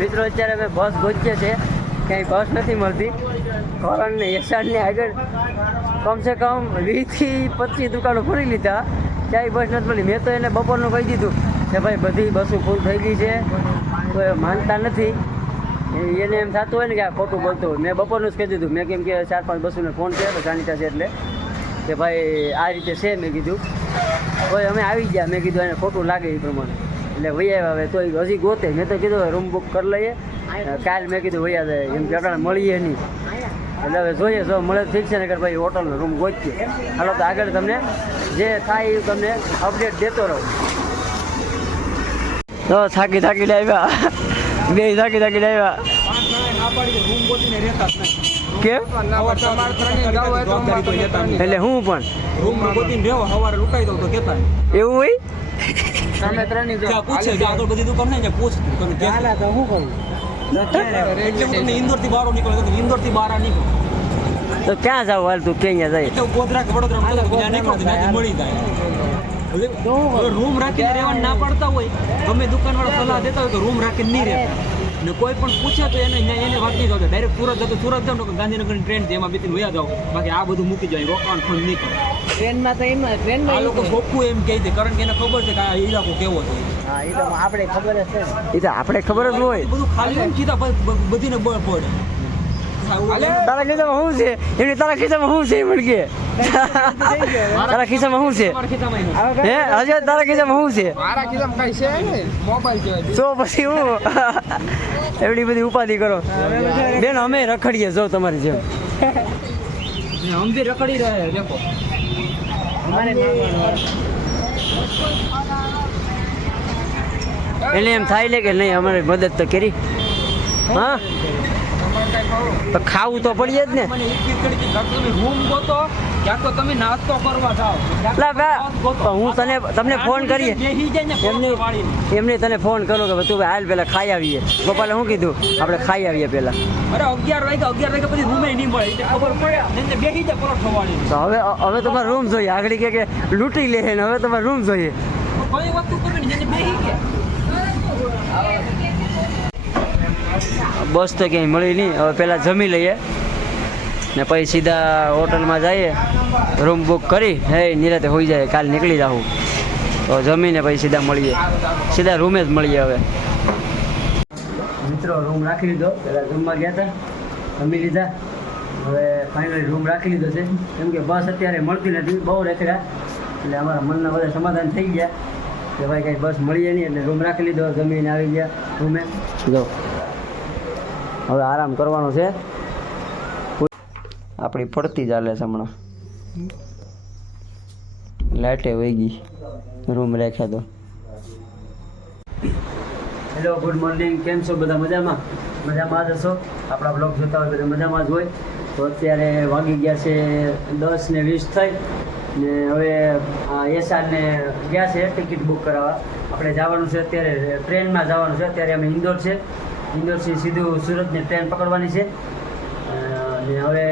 મિત્રો અત્યારે અમે બસ ગોતીએ છે, ક્યાંય બસ નથી મળતી. કરણને એસાડને આગળ કમસે કમ 20 થી 25 દુકાનો ફરી લીધા, ક્યાંય બસ નથી મળી. મેં તો એને બપોરનું કહી દીધું કે ભાઈ બધી બસો ફૂલ થઈ ગઈ છે, કોઈ માનતા નથી. એને એમ થતું હોય ને કે આ ખોટું બોલતો હોય. મેં બપોરનું જ કહી દીધું. મેં કેમ કે 4-5 બસોને ફોન કર્યો હતો જાણીતા છે એટલે કે ભાઈ આ રીતે છે. મેં કીધું કોઈ અમે આવી ગયા. મેં કીધું એને ખોટું લાગે એ પ્રમાણે એટલે વૈયા આવે તો હજી ગોતે. મેં તો કીધું રૂમ બુક કરી લઈએ કાલ. મેં કીધું વૈયા જાય એમ કે આપણે મળીએ નહીં. એટલે હવે જોઈએ જો મળે ઠીક છે ને કે ભાઈ હોટલનો રૂમ ગોતીએ. હાલો તો આગળ તમને જે થાય એ તમને અપડેટ દેતો રહું. તો થાકી આવ્યા, બે થાકી આવ્યા. કેમ એટલે હું પણ એવું હોય તો ક્યાં જાવ હાલ તું ક્યાં જાય રૂમ રાખીને રહેવાનું ના પાડતા હોય, ગમે દુકાન વાળા સલાહ દેતા હોય તો રૂમ રાખીને નહીં રહેતા. ને કોઈ પણ પૂછે તો એને વાત નહીં જાવ, ડાયરેક્ટ સુરત જતો સુરત જાવ ને ગાંધીનગરની ટ્રેન છે એમાં બીતી વયા જાવ. બાકી આ બધું મૂકી જાય, રોકાણ ફોન નહીં કરે ટ્રેનમાં. તો એમાં ટ્રેનમાં આ લોકો ચોખ્ખું એમ કહે છે, કારણ કે એને ખબર છે કે આ ઇલાકો કેવો છે. હા એ તો આપણે ખબર જ છે, એ તો આપણે ખબર જ હોય. બધું ખાલી એમ કીધા બધીને બળ પડે. તારા ખિસ્સામાં શું છે એમની? તારા ખિસ્સામાં શું છે એમ કે તારા ખિસ્સામાં શું છે? હે હજે તારા ખિસ્સામાં શું છે? મારા ખિસ્સામાં કઈ છે ને, મોબાઈલ કહેવાય. તો પછી હું એવડી બધી ઉપાધિ કરો બેન. અમે રખડીએ જો તમારી જેમ. हम भी रखड़ी रहे हैं देखो એટલે એમ થાય લે કે નહીં અમારી મદદ તો કરી. હા તો ખાવું તો પડીએ જ ને. રૂમ ગોતો ક્યાં તો તમે નાસ્તો કરવા જાઓ. હું તમને ફોન કરીએ એમને તને ફોન કરો કે તું હાલ પેલા ખાઈ આવીએ. ગોપાલે શું કીધું આપણે ખાઈ આવીએ પેલા. અરે 11 વાગ્યા પછી રૂમે નહીં મળે એટલે ખબર પડે બેસી જાય પરોઠો વાળી. તો હવે તમારે રૂમ જોઈએ. આગળ કે લૂંટી લે ને હવે તમારે રૂમ જોઈએ. કઈ વસ્તુ કરવી ને બેસી ગયા. બસ તો ક્યાંય મળી નહીં. હવે પહેલાં જમી લઈએ ને પછી સીધા હોટલમાં જઈએ. રૂમ બુક કરી હે નિરાતે હોઈ જાય. કાલ નીકળી જાઉં તો જમીને પછી સીધા મળીએ. સીધા રૂમે જ મળીએ. હવે મિત્રો રૂમ રાખી લીધો. પહેલાં જમવા ગયા હતા, જમી લીધા. હવે ફાઇનલી રૂમ રાખી લીધો છે. કેમ કે બસ અત્યારે મળતી નથી, બહુ રખડ્યા. એટલે અમારા મનના બધા સમાધાન થઈ ગયા કે ભાઈ કાંઈ બસ મળીએ નહીં. એટલે રૂમ રાખી લીધો, જમીને આવી ગયા રૂમે. જો હવે આરામ કરવાનો છે. આપણી પડતી ચાલે છે હમણાં. લાઇટે વહી ગઈ, રૂમ રાખ્યા તો. Hello, good morning. કેમ છો બધા? મજામાં? મજામાં જ હશો. આપણા બ્લોગ જોતા હોય બધા મજામાં જ હોય. તો અત્યારે વાગી ગયા છે 10:20 થઈ ને હવે એસાને ગયા છે ટિકિટ બુક કરાવવા. આપણે જવાનું છે અત્યારે ટ્રેનમાં જવાનું છે. અત્યારે અમે ઇન્દોર છે. ઇન્દોરથી સીધું સુરતની ટ્રેન પકડવાની છે. અને હવે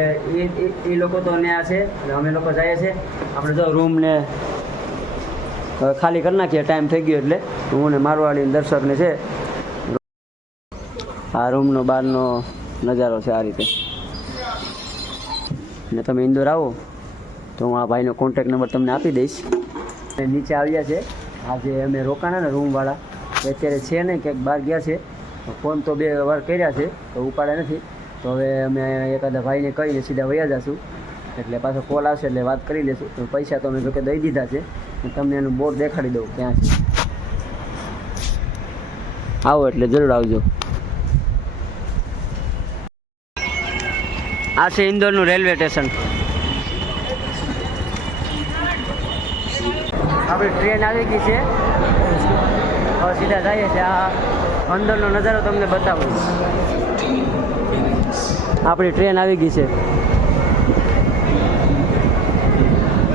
એ લોકો તો ત્યાં છે અને અમે લોકો જઈએ છીએ. આપણે જો રૂમને ખાલી કરી નાખીએ, ટાઈમ થઈ ગયો એટલે. હું ને મારવાડી દર્શકને છે. આ રૂમનો બહારનો નજારો છે આ રીતે. ને તમે ઇન્દોર આવો તો હું આ ભાઈનો કોન્ટેક્ટ નંબર તમને આપી દઈશ. નીચે આવ્યા છે. આજે અમે રોકાણા ને રૂમવાળા અત્યારે છે નહીં, ક્યાંક બહાર ગયા છે. ફોન તો 2 વાર કર્યા છે તો ઉપાડ્યા નથી. તો હવે અમે એકાદા ભાઈને કહીને સીધા વયા જશું. એટલે પાછો કોલ આવશે એટલે વાત કરી લઈશું. તો પૈસા તો અમે જોકે દઈ દીધા છે. તમને એનું બોર્ડ દેખાડી દઉં ક્યાં છે. આવો એટલે જરૂર આવજો. આ છે ઇન્દોરનું રેલવે સ્ટેશન. આપણી ટ્રેન આવી ગઈ છે. હવે સીધા જઈએ છીએ. આ અંદરનો નજારો તમને બતાવું. આપણી ટ્રેન આવી ગઈ છે.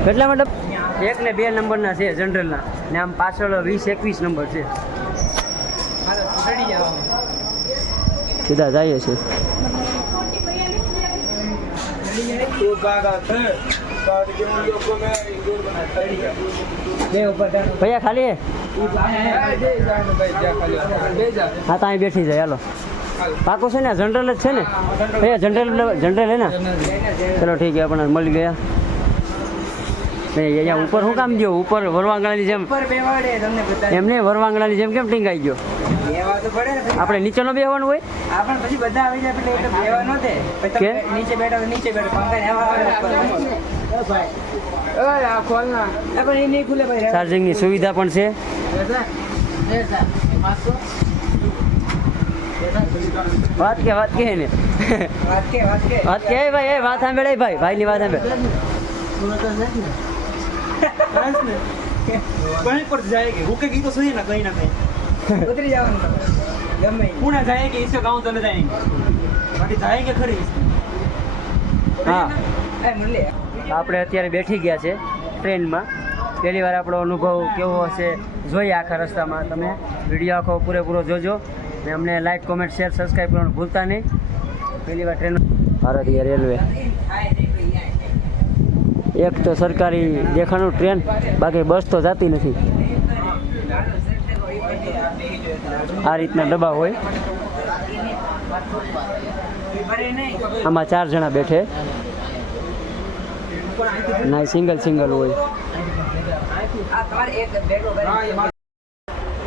કેટલા મતલબ 1 ને 2 નંબરના છે જનરલના, ને આમ પાછળ 20-21 નંબર છે. સીધા જઈએ છીએ. ભૈયા ખાલી હે? હા તો અહીં બેઠી જાય હાલો પાકો છે ને જનરલ જ છે ને ભૈયા જનરલ હે ને ચલો ઠીક છે આપણે મળી ગયા અહીંયા ઉપર શું કામ ગયો ઉપર વરવાંગણાની જેમ એમને વરવાંગણાની જેમ કેમ ટીંગાઈ ગયો આપણે નીચેનો બેહવાનું હોય પછી બધા આવી જાય એટલે બેવા નો દે કે? નીચે બેઠો નીચે બેઠો પંખા ને હવા ચાર્જિંગની સુવિધા પણ છે વાત કે ને વાત કે વાત કે ભાઈ વાત સાંભળે ભાઈની વાત સાંભળે कहीं पर जाएगी रुकेगी तो सही ना कहीं ना कहीं ઉતરી જવાનું ગમે पुणे जाएगी इसके गांव चले जाएंगे बाकी जाएंगे खरी હા એ મુરલી આપણે અત્યારે બેઠી ગયા છે ટ્રેનમાં પહેલી વાર આપણો અનુભવ કેવો હશે જોઈએ આખા રસ્તામાં તમે વિડીયો આખો પૂરેપૂરો જોજો ને અમને લાઈક કોમેન્ટ શેર સબસ્ક્રાઈબ કરવાનું ભૂલતા નહીં પહેલી વાર ટ્રેન ભારતીય રેલવે એક તો સરકારી દેખાણું ટ્રેન બાકી બસ તો જતી નથી આ રીતના ડબ્બા હોય આમાં 4 જણા બેઠે ના सिंगल હોય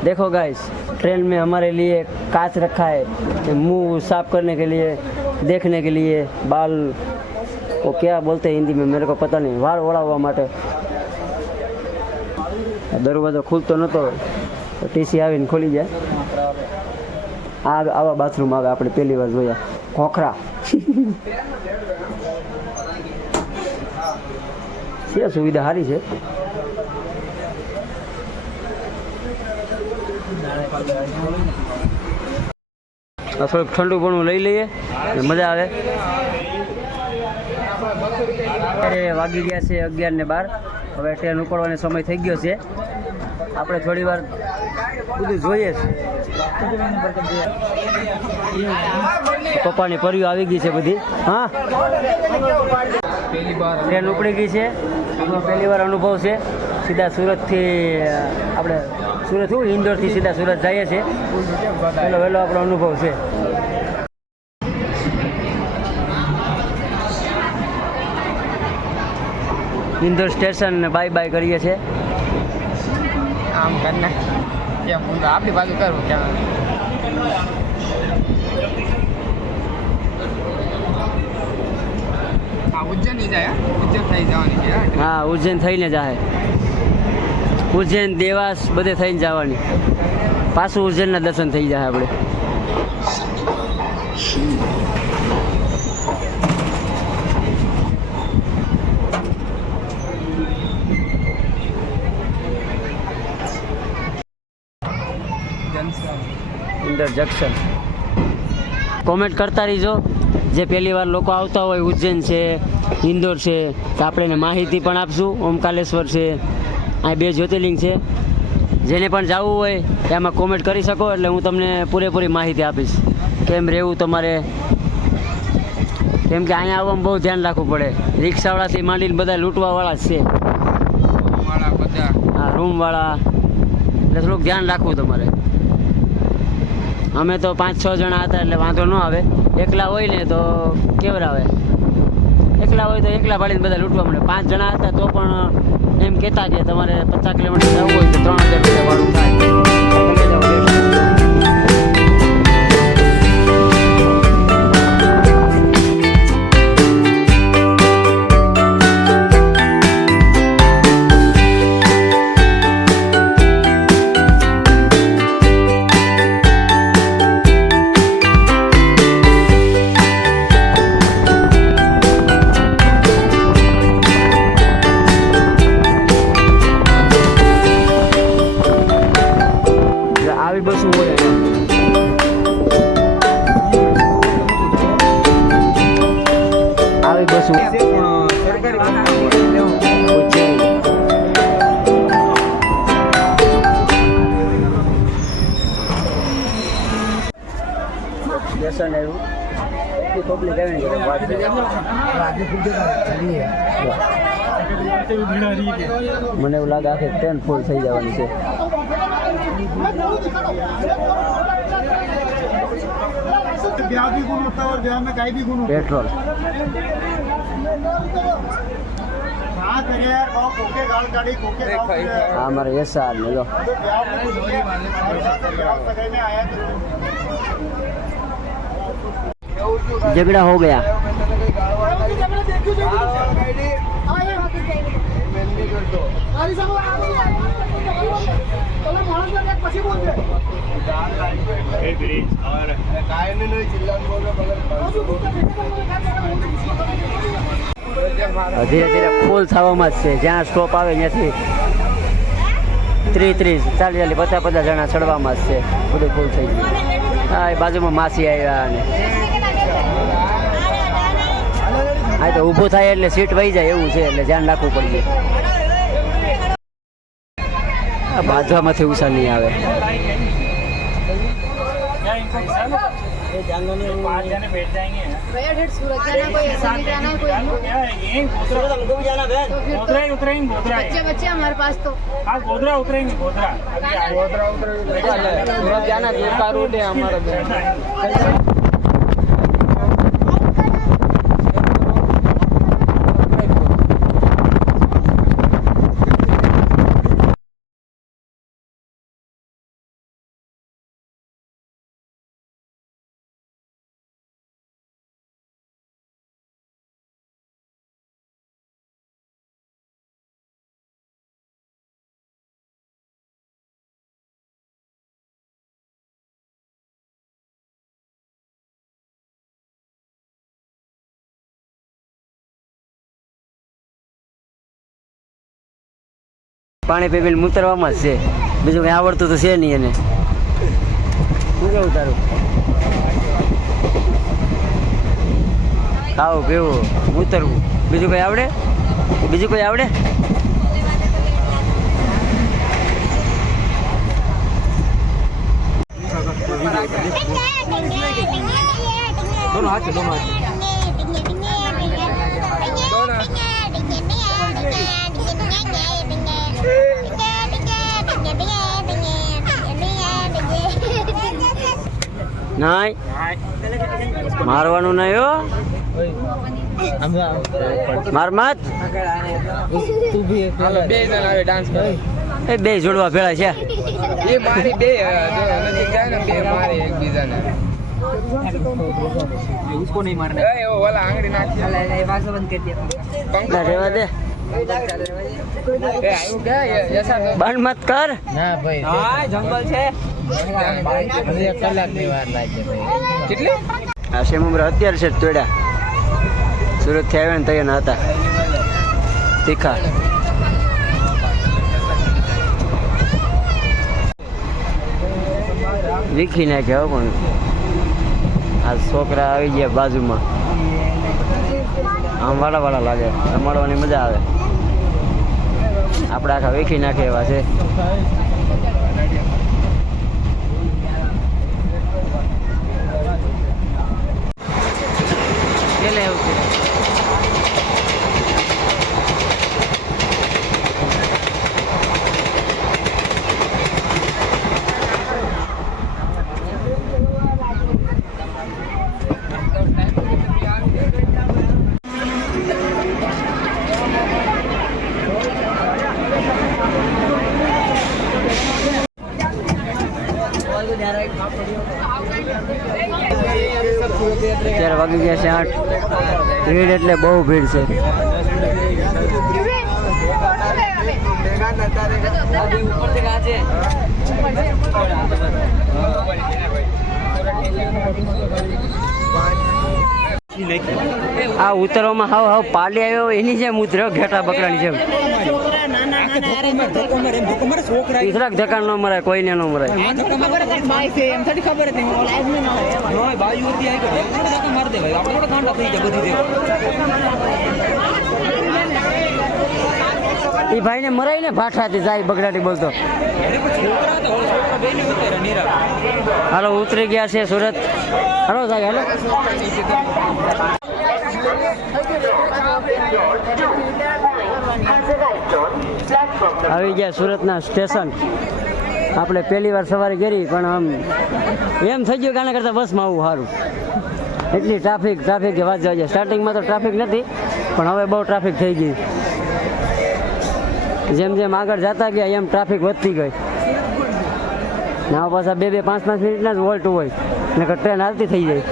देखो गाइस ट्रेन में हमारे लिए कांच रखा है मुंह साफ करने के लिए देखने के लिए बाल वो क्या बोलते हैं हिंदी में मेरे को पता नहीं वाળ ઓળાવવા માટે દરવાજો ખુલતો નહોતો તો ટીસી આવીને ખોલી જાય આવા બાથરૂમ આવે આપણે પહેલી વાર જોયા ખોખરા છે સુવિધા સારી છે થોડુંક ઠંડુ પણ લઈ લઈએ મજા આવે અત્યારે વાગી ગયા છે 11:12 હવે ટ્રેન ઉપડવાનો સમય થઈ ગયો છે આપણે થોડી વાર બધું જોઈએ છે પપ્પાની પરીઓ આવી ગઈ છે બધી હા ટ્રેન ઉપડી ગઈ છે આપણો પહેલી વાર અનુભવ છે સીધા સુરતથી આપણે સુરત શું ઇન્દોરથી સીધા સુરત જઈએ છીએ વહેલો આપણો અનુભવ છે ઇન્દોર સ્ટેશન બાય બાય કરીએ છીએ આમ કરને કેમ આપણી બાજુ કરું ક્યાં ઉજ્જૈન ની જાય ઉજ્જૈન થઈ જવાની છે હા ઉજ્જૈન થઈને જાય ઉજ્જૈન દેવાસ બધે થઈને જવાની પાછું ઉજ્જૈનના દર્શન થઈ જાય આપણે ઇન્દોર જંકશન કોમેન્ટ કરતા રહીજો જે પહેલી વાર લોકો આવતા હોય ઉજ્જૈન છે ઇન્દોર છે તો આપણે એને માહિતી પણ આપશું ઓમકાલેશ્વર છે આ 2 જ્યોતિર્લિંગ છે જેને પણ જવું હોય એમાં કોમેન્ટ કરી શકો એટલે હું તમને પૂરેપૂરી માહિતી આપીશ કેમ રહેવું તમારે કેમ કે અહીંયા આવવામાં બહુ ધ્યાન રાખવું પડે રિક્ષાવાળાથી માંડીને બધા લૂંટવાવાળા જ છે હા રૂમવાળા એટલે થોડુંક ધ્યાન રાખવું તમારે અમે તો 5-6 જણા હતા એટલે વાંધો ન આવે એકલા હોય ને તો કેવરાવે એકલા હોય તો એકલા ભાડીને બધા લૂંટવા મળે 5 જણા હતા તો પણ એમ કહેતા કે તમારે 50 કિલોમીટર જવું હોય તો 3000 રૂપિયા ભાડું થાય આવી બસું હોય આવી બસું દર્શન આવ્યું એટલી પબ્લિક આવી ને વાત મને એવું લાગે આખી ટ્રેન ફૂલ થઈ જવાની છે. પેટ્રોલ હા મારે એસઆર ને જો झगड़ा हो गया. ધીરે ધીરે ફૂલ થવામાં જ છે. જ્યાં સ્ટોપ આવે ત્યાંથી 30 40 50 જણા ચડવામાં જ છે. બધું ફૂલ થઈ ગયું. હા એ બાજુમાં માસી આવ્યા અને હા તો ઊભું થાય એટલે સીટ વહી જાય એવું છે એટલે ધ્યાન રાખવું પડશે. બાંધવામાંથી ઉષા નહીં આવે. बच्चे हमारे पास तो गोधरा उतरेंगे गोधरा जाना दूसरा रूट है हमारा. પાણી પીને મૂતરવામાં જ છે. બીજું કંઈ આવડતું તો છે નહીં એને. શું કેવું તારું? ખાવું પીવું મૂતરવું બીજું કંઈ આવડે? બીજું કોઈ આવડે? दोनों हाथ दोनों हाथ નહીં મારવાનું નહીં હો. માર મત. બે જણ આવે ડાન્સ કરે. એ બે જોડવા ભેળા છે. એ મારી બે નજીક જાય ને બે મારી એકબીજાને. उसको नहीं मारना એ ઓ વાલા આંગળી નાખી ના રેવા દે. એ આવ્યું કે યસા બંધ મત કર. ના ભાઈ हाँ जंगल છે મને કલાકની વાર લાગે ભાઈ. કેટલી? આ સેમ ઉમરા અત્યારે છે તોડ્યા. સુરત થી આવ્યા ને તૈયાર હતા તીખા. વીખી નાખ્યા પણ આ છોકરા આવી ગયા બાજુમાં. આમ વાળા લાગે. રમાડવાની મજા આવે. આપણે આખા વીખી નાખે એવા છે. અત્યારે વાગી ગયા છે 8. ભીડ એટલે બહુ ભીડ છે. આ ઉતરવામાં હાવ પાડી આવ્યો એની જેમ ઉતર્યો ઘેટા બકરાની જેમ. તીસરાક ધક્કા ન મરાય કોઈને ન મરાય. એ ભાઈ ને મરાય ને ભાઠાથી જાય બગડાટી બોલતો. હાલો ઉતરી ગયા છે સુરત. હાલો જાય હાલો. આવી ગયા સુરતના સ્ટેશન. આપણે પહેલી વાર સવારે કરી પણ આમ એમ થઈ ગયું કે આના કરતાં બસમાં આવવું સારું. એટલી ટ્રાફિક કે વાત જવા. સ્ટાર્ટિંગમાં તો ટ્રાફિક નથી પણ હવે બહુ ટ્રાફિક થઈ ગઈ. જેમ જેમ આગળ જતા ગયા એમ ટ્રાફિક વધતી ગઈ. ના પાછા 2-5 મિનિટના જ વોલ્ટ હોય નકર ટ્રેન હાલતી થઈ જાય.